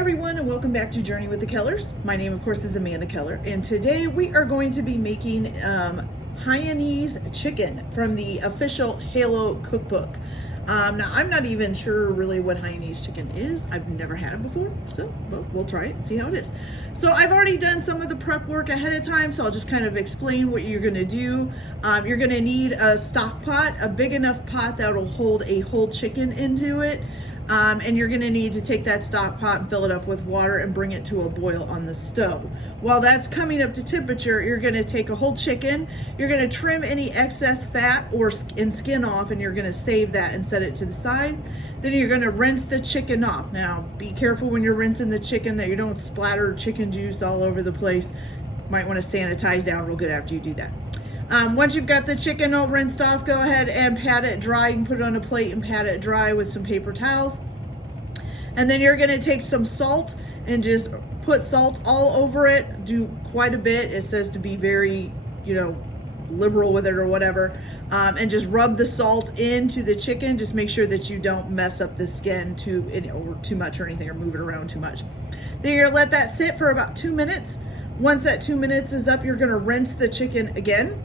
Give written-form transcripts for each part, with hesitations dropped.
everyone, and welcome back to Journey with the Kellers. My name, of course, is Amanda Keller, and today we are going to be making Hainanese chicken from the official Halo cookbook. Now, I'm not even sure really what Hainanese chicken is. I've never had it before, so well, we'll try it and see how it is. So I've already done some of the prep work ahead of time, so I'll just kind of explain what you're going to do. You're going to need a stock pot, a big enough pot that will hold a whole chicken into it. And you're going to need to take that stock pot and fill it up with water and bring it to a boil on the stove. While that's coming up to temperature, you're going to take a whole chicken, you're going to trim any excess fat and skin off, and you're going to save that and set it to the side. Then you're going to rinse the chicken off. Now, be careful when you're rinsing the chicken that you don't splatter chicken juice all over the place. Might want to sanitize down real good after you do that. Once you've got the chicken all rinsed off, go ahead and pat it dry. You can put it on a plate and pat it dry with some paper towels. And then you're going to take some salt and just put salt all over it. Do quite a bit. It says to be very, liberal with it or whatever. And just rub the salt into the chicken. Just make sure that you don't mess up the skin too much or anything, or move it around too much. Then you're going to let that sit for about 2 minutes. Once that 2 minutes is up, you're going to rinse the chicken again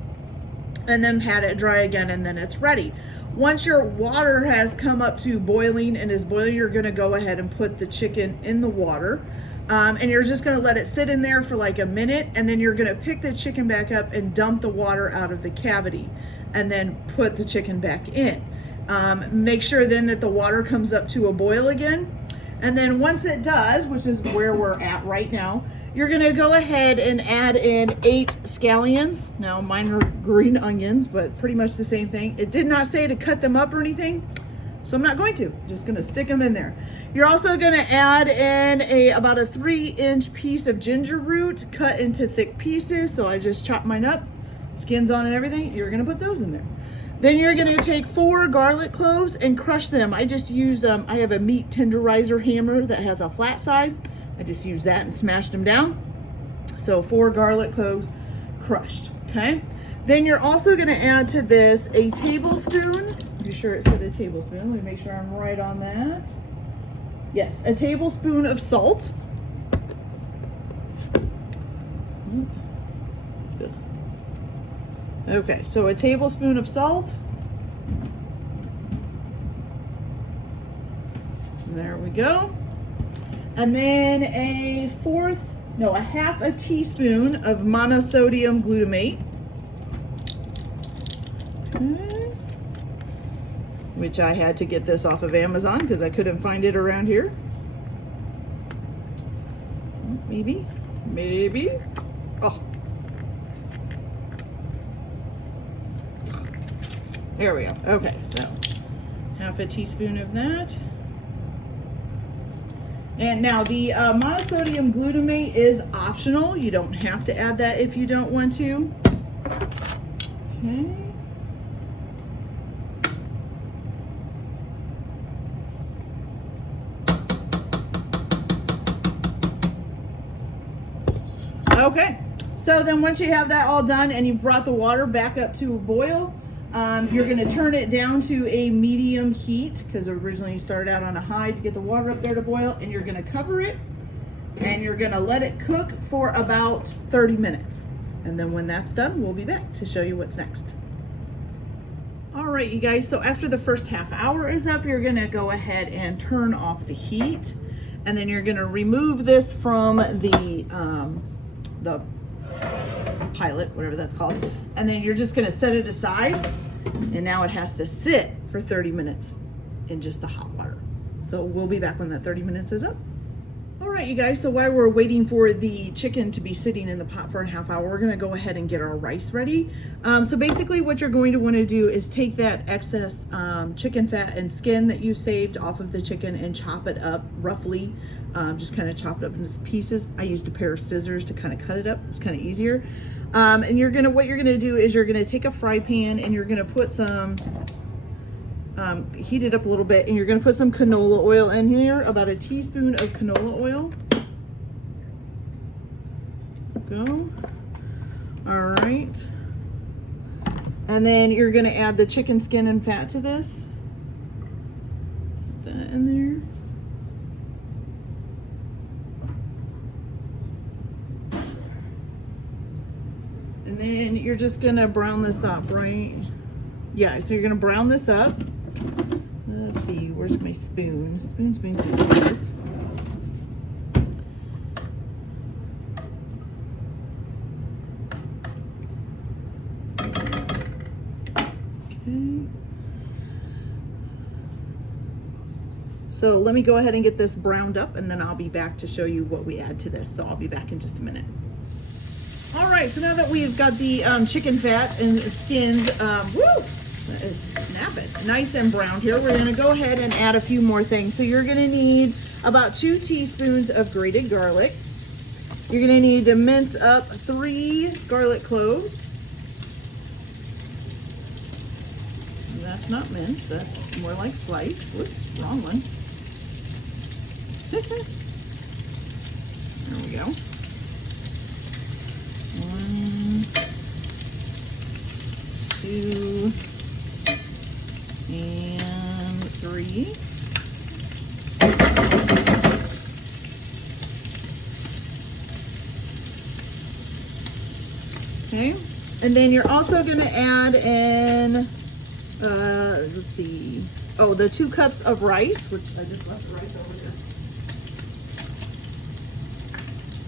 and then pat it dry again, and then it's ready. Once your water has come up to boiling and is boiling, you're going to go ahead and put the chicken in the water. And you're just going to let it sit in there for like a minute, and then you're going to pick the chicken back up and dump the water out of the cavity and then put the chicken back in. Make sure then that the water comes up to a boil again. And then once it does, which is where we're at right now, you're going to go ahead and add in 8 scallions. Now, mine are green onions, but pretty much the same thing. It did not say to cut them up or anything, so I'm not going to. Just going to stick them in there. You're also going to add in about a 3-inch piece of ginger root cut into thick pieces. So I just chopped mine up, skins on and everything. You're going to put those in there. Then you're going to take 4 garlic cloves and crush them. I just use, I have a meat tenderizer hammer that has a flat side. I just used that and smashed them down. So 4 garlic cloves crushed, okay? Then you're also gonna add to this a tablespoon. Be sure it said a tablespoon. Let me make sure I'm right on that. Yes, a tablespoon of salt. Okay, so a tablespoon of salt. There we go. And then a half a teaspoon of monosodium glutamate. Okay. Which I had to get this off of Amazon because I couldn't find it around here. Maybe. Oh. There we go. Okay, so half a teaspoon of that. And now the monosodium glutamate is optional. You don't have to add that if you don't want to. Okay. Okay, so then once you have that all done and you've brought the water back up to a boil, you're going to turn it down to a medium heat, because originally you started out on a high to get the water up there to boil, and you're going to cover it and you're going to let it cook for about 30 minutes. And then when that's done, we'll be back to show you what's next. All right, you guys, so after the first half hour is up, you're going to go ahead and turn off the heat, and then you're going to remove this from the pilot, whatever that's called, and then you're just going to set it aside, and now it has to sit for 30 minutes in just the hot water. So we'll be back when that 30 minutes is up. All right, you guys, so while we're waiting for the chicken to be sitting in the pot for a half hour, we're going to go ahead and get our rice ready. So basically what you're going to want to do is take that excess chicken fat and skin that you saved off of the chicken and chop it up roughly. Just kind of chop it up into pieces. I used a pair of scissors to kind of cut it up. It's kind of easier. And what you're gonna do is you're gonna take a fry pan and you're gonna put some, heat it up a little bit, and you're gonna put some canola oil in here, about a teaspoon of canola oil. Go. All right. And then you're gonna add the chicken skin and fat to this. Set that in there. And then you're just gonna brown this up, right? Yeah, so you're gonna brown this up. Let's see, where's my spoon? Spoon. Yes. Okay. So let me go ahead and get this browned up, and then I'll be back to show you what we add to this. So I'll be back in just a minute. All right, so now that we've got the chicken fat and skins, that is snapping, nice and browned here, we're gonna go ahead and add a few more things. So you're gonna need about 2 teaspoons of grated garlic. You're gonna need to mince up 3 garlic cloves. And that's not minced, that's more like sliced. Whoops, wrong one. There we go. 1, 2, and 3. Okay, and then you're also going to add in, let's see, the 2 cups of rice, which I just left the rice over there.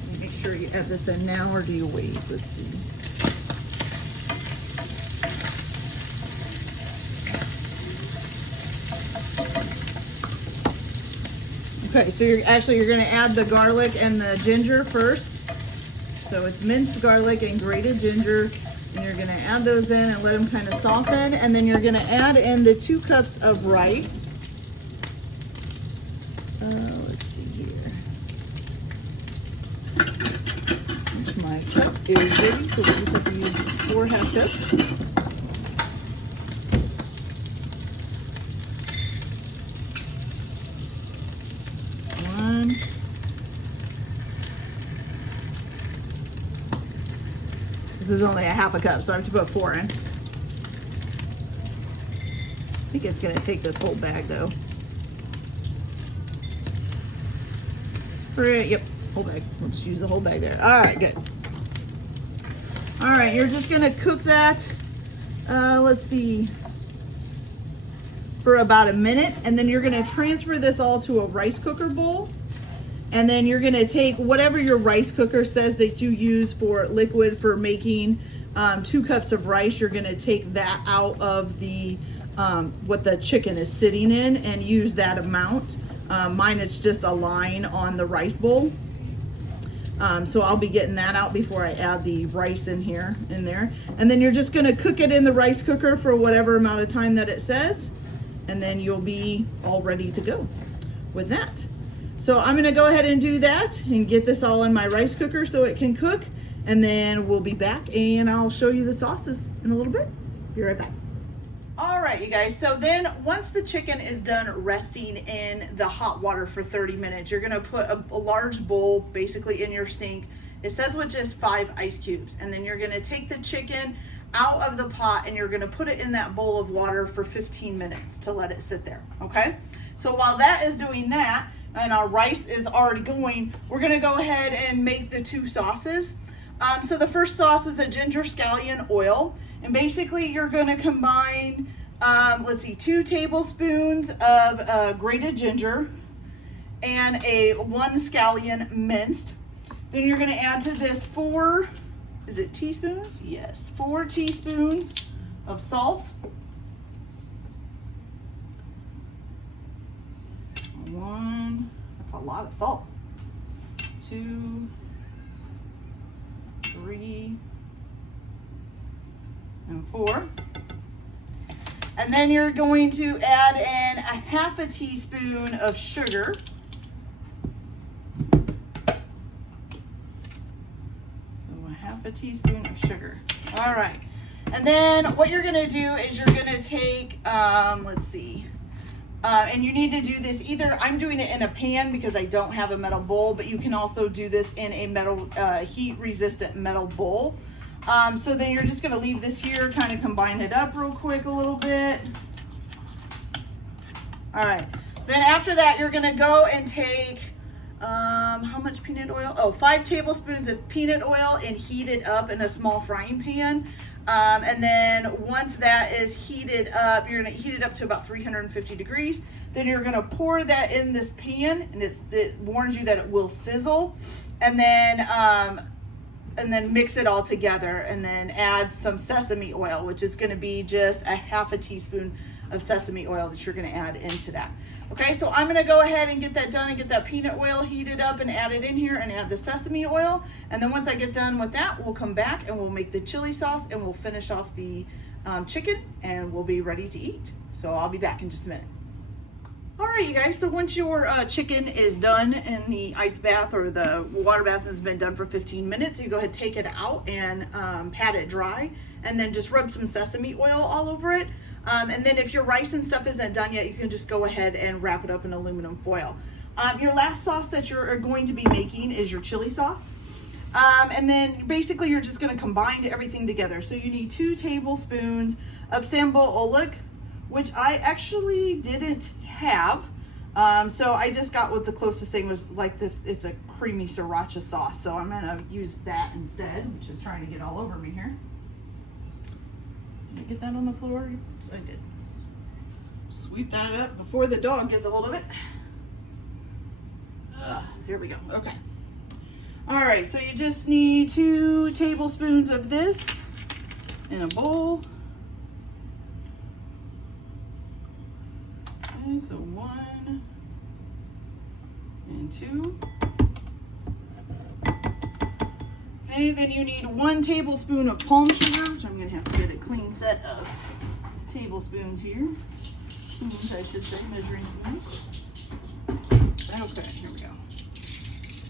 Let me make sure you add this in now, or do you wait? Let's see. Okay, so you're going to add the garlic and the ginger first. So it's minced garlic and grated ginger, and you're going to add those in and let them kind of soften, and then you're going to add in the 2 cups of rice. Let's see here. My cup is ready, so we'll just have to use 4 half cups. This is only a half a cup, so I have to put 4 in. I think it's gonna take this whole bag though. Yep, whole bag. We'll just use the whole bag there. All right, good. All right, you're just gonna cook that, let's see, for about a minute, and then you're gonna transfer this all to a rice cooker bowl. And then you're gonna take whatever your rice cooker says that you use for liquid for making 2 cups of rice. You're gonna take that out of the what the chicken is sitting in and use that amount. Mine is just a line on the rice bowl. So I'll be getting that out before I add the rice in there. And then you're just gonna cook it in the rice cooker for whatever amount of time that it says. And then you'll be all ready to go with that. So I'm gonna go ahead and do that and get this all in my rice cooker so it can cook, and then we'll be back and I'll show you the sauces in a little bit. Be right back. All right, you guys, so then once the chicken is done resting in the hot water for 30 minutes, you're gonna put a large bowl basically in your sink. It says with just 5 ice cubes, and then you're gonna take the chicken out of the pot and you're gonna put it in that bowl of water for 15 minutes to let it sit there, okay? So while that is doing that, and our rice is already going, we're gonna go ahead and make the 2 sauces. So the first sauce is a ginger scallion oil, and basically you're gonna combine, 2 tablespoons of grated ginger and 1 scallion minced. Then you're gonna add to this 4 teaspoons? Yes, 4 teaspoons of salt. 1, that's a lot of salt. 2, 3, and 4. And then you're going to add in a half a teaspoon of sugar. So a half a teaspoon of sugar. All right. And then what you're gonna do is you're gonna take, and you need to do this either, I'm doing it in a pan because I don't have a metal bowl, but you can also do this in a metal, heat resistant metal bowl. So then you're just gonna leave this here, kind of combine it up real quick a little bit. All right, then after that, you're gonna go and take, how much peanut oil? Oh, 5 tablespoons of peanut oil and heat it up in a small frying pan. And then once that is heated up, you're gonna heat it up to about 350 degrees. Then you're gonna pour that in this pan, and it warns you that it will sizzle. And then mix it all together, and then add some sesame oil, which is gonna be just a half a teaspoon of sesame oil that you're gonna add into that. Okay, so I'm gonna go ahead and get that done and get that peanut oil heated up and add it in here and add the sesame oil. And then once I get done with that, we'll come back and we'll make the chili sauce and we'll finish off the chicken and we'll be ready to eat. So I'll be back in just a minute. All right, you guys, so once your chicken is done in the ice bath or the water bath has been done for 15 minutes, you go ahead, take it out and pat it dry, and then just rub some sesame oil all over it. And then if your rice and stuff isn't done yet, you can just go ahead and wrap it up in aluminum foil. Your last sauce that you're going to be making is your chili sauce. And then basically you're just gonna combine everything together. So you need 2 tablespoons of sambal oelek, which I actually didn't have. So I just got what the closest thing was like this. It's a creamy sriracha sauce. So I'm gonna use that instead, which is trying to get all over me here. Did I get that on the floor? Yes, I did. Let's sweep that up before the dog gets a hold of it. Here we go. Okay. All right, so you just need 2 tablespoons of this in a bowl. Okay, so 1 and 2. Okay, then you need 1 tablespoon of palm sugar, which I'm gonna have to get a clean set of tablespoons here. Spoons, I should say, measuring spoons. Okay, here we go.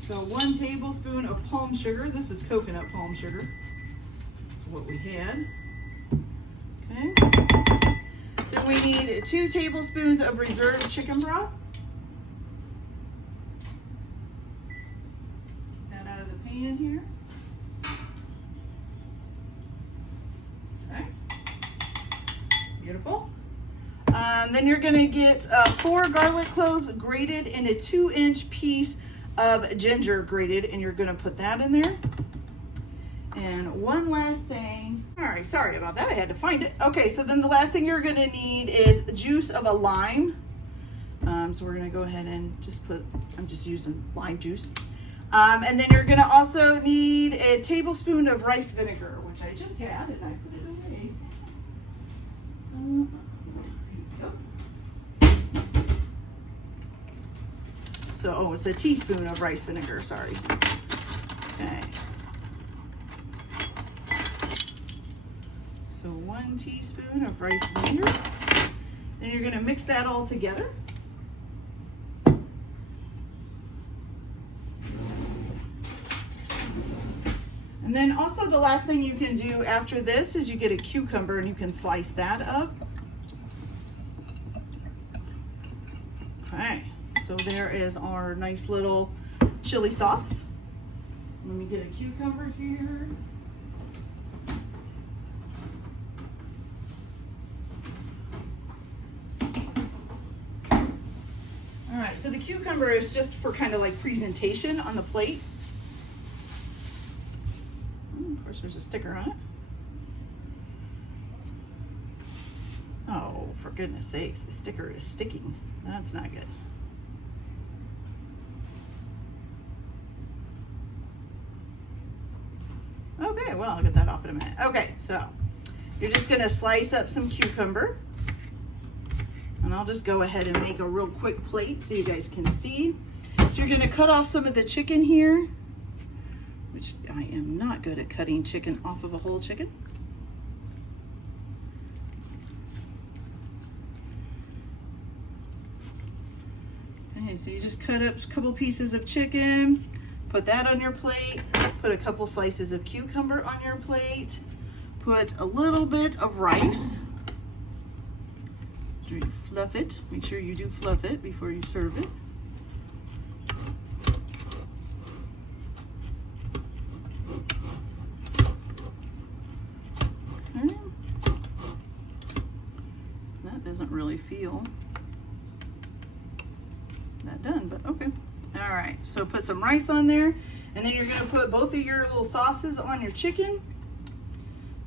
So 1 tablespoon of palm sugar. This is coconut palm sugar. That's what we had. Okay. Then we need 2 tablespoons of reserved chicken broth. Get that out of the pan here. Okay. Beautiful. Then you're going to get 4 garlic cloves grated and a 2-inch piece of ginger grated, and you're going to put that in there. And one last thing. All right, sorry about that. I had to find it. Okay, so then the last thing you're going to need is juice of a lime. So we're going to go ahead and just put, I'm just using lime juice. And then you're going to also need a tablespoon of rice vinegar, which I just had, and I put it away. So, oh, it's a teaspoon of rice vinegar, sorry. Okay. So 1 teaspoon of rice vinegar. Then you're gonna mix that all together. And then also the last thing you can do after this is you get a cucumber and you can slice that up. Okay. So there is our nice little chili sauce. Let me get a cucumber here. All right, so the cucumber is just for kind of like presentation on the plate. Of course, there's a sticker on it. Oh, for goodness sakes, the sticker is sticking. That's not good. Okay, well, I'll get that off in a minute. Okay, so you're just gonna slice up some cucumber. And I'll just go ahead and make a real quick plate so you guys can see. So you're gonna cut off some of the chicken here, which I am not good at cutting chicken off of a whole chicken. Okay, so you just cut up a couple pieces of chicken, put that on your plate, put a couple slices of cucumber on your plate, put a little bit of rice. Fluff it. Make sure you do fluff it before you serve it. Okay. That doesn't really feel that done, but okay. All right, So put some rice on there, and then you're gonna put both of your little sauces on your chicken.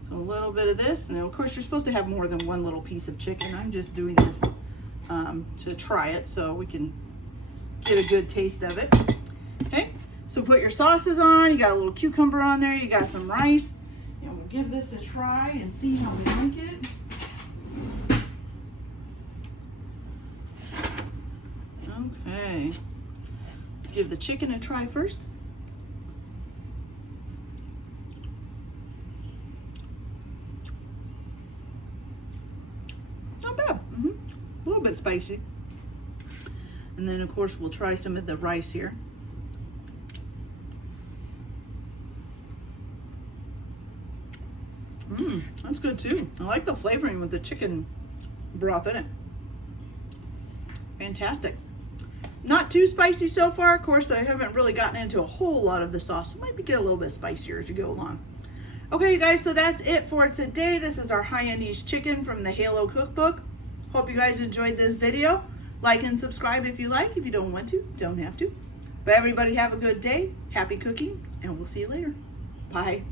So a little bit of this, and of course you're supposed to have more than one little piece of chicken. I'm just doing this to try it so we can get a good taste of it. Okay, so put your sauces on. You got a little cucumber on there. You got some rice. And we'll give this a try and see how we like it. Okay, let's give the chicken a try first. Not bad. A little bit spicy. And then of course we'll try some of the rice here. That's good too. I like the flavoring with the chicken broth in it. Fantastic. Not too spicy so far. Of course, I haven't really gotten into a whole lot of the sauce. It might get a little bit spicier as you go along. Okay, you guys, so that's it for today. This is our Hainanese chicken from the Halo cookbook. Hope you guys enjoyed this video. Like and subscribe if you like. If you don't want to, don't have to. But everybody have a good day. Happy cooking, and we'll see you later. Bye.